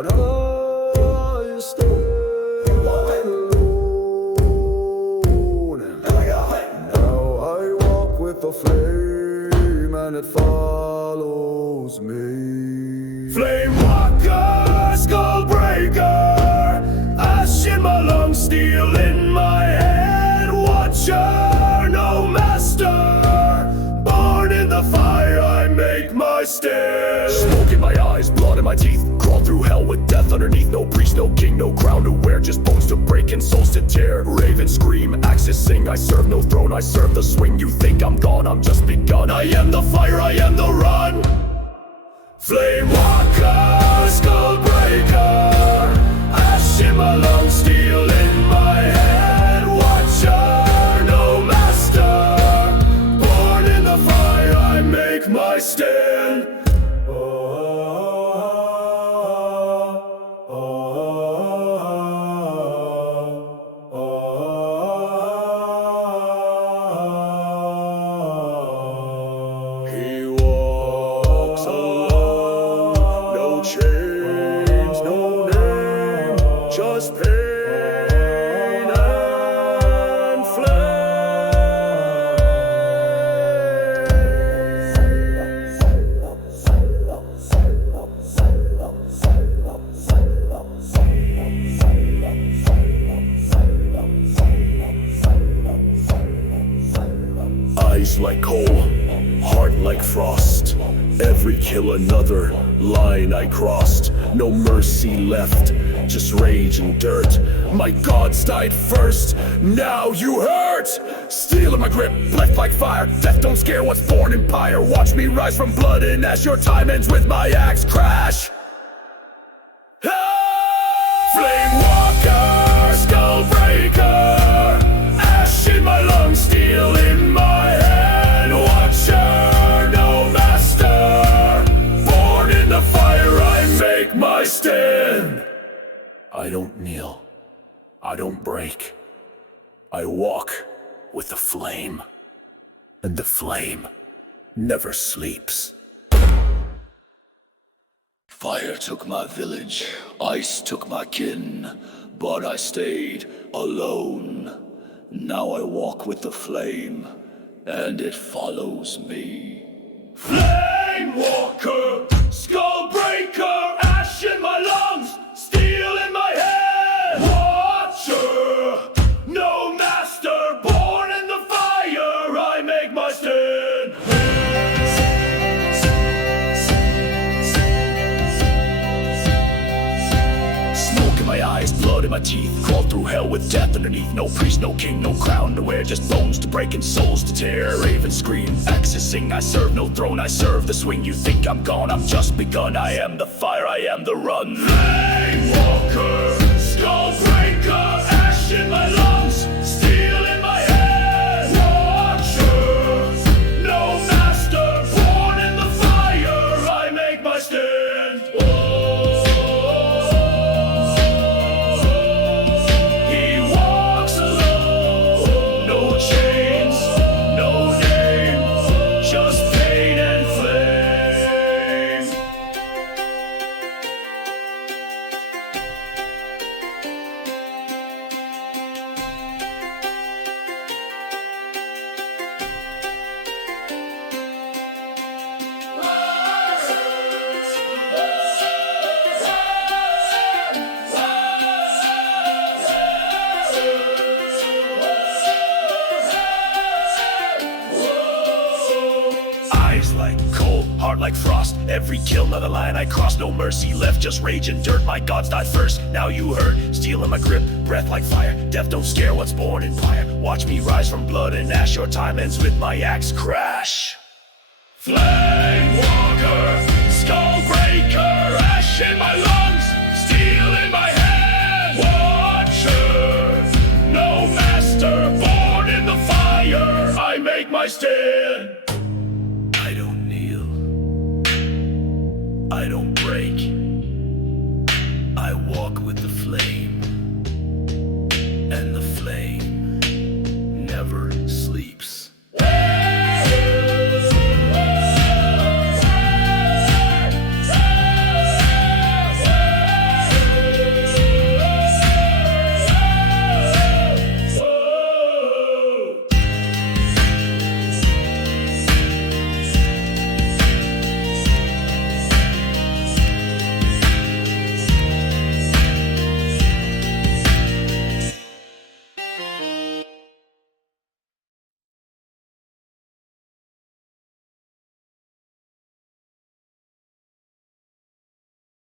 but I stay alone. Now I walk with the flame and it follows me. Flame walker, skull breaker, ash in my lungs, steel in my head. Watcher, no master, born in the fire, I make my stand. Smoke in my eyes, blood in my teeth, crawl through hell with death underneath. No priest, no king, no crown to wear, just bones to break and souls to tear. Ravens scream, axes sing, I serve no throne, I serve the swing. You think I'm gone, I'm just begun. I am the fire, I am the run. Flame walker, skull breaker, ash in my lungs, steel in my head. Watcher, no master, born in the fire, I make my stand. He walks alone, no chains, no name, just pain and flame. Eyes like coal, heart like frost. Every kill another line I crossed. No mercy left, just rage and dirt. My gods died first, now you hurt. Steel in my grip, left like fire. Death don't scare what's born empire. Watch me rise from blood and ash. Your time ends with my axe crash. Flame walker, skull breaker, ash in my lungs, steel in my head. Watcher, no master, born in the fire, I make my stand. I don't kneel, I don't break, I walk with the flame, and the flame never sleeps. Fire took my village, ice took my kin, but I stayed alone. Now I walk with the flame, and it follows me. Flame walker, skull breaker, ash in my lungs, steel in my head. Watcher, no master, born in the fire, I make my stand. My eyes, blood in my teeth, crawl through hell with death underneath. No priest, no king, no crown to wear, just bones to break and souls to tear. Ravens scream, axes sing, I serve no throne, I serve the swing. You think I'm gone, I'm just begun. I am the fire, I am the run. Flame walker, skull breaker, ash in my lungs, steel in my head. Watcher, no master, born in the fire, I make my stand. Heart like frost, every kill, another line I crossed. No mercy left, just rage and dirt. My gods died first, now you hurt. Steel in my grip, breath like fire. Death don't scare what's born in fire. Watch me rise from blood and ash. Your time ends with my axe crash. Flame walker, skull breaker, ash in my lungs, steel in my head. Watcher, no master, born in the fire, I make my stand. I don't kneel, I don't break, I walk with the flame.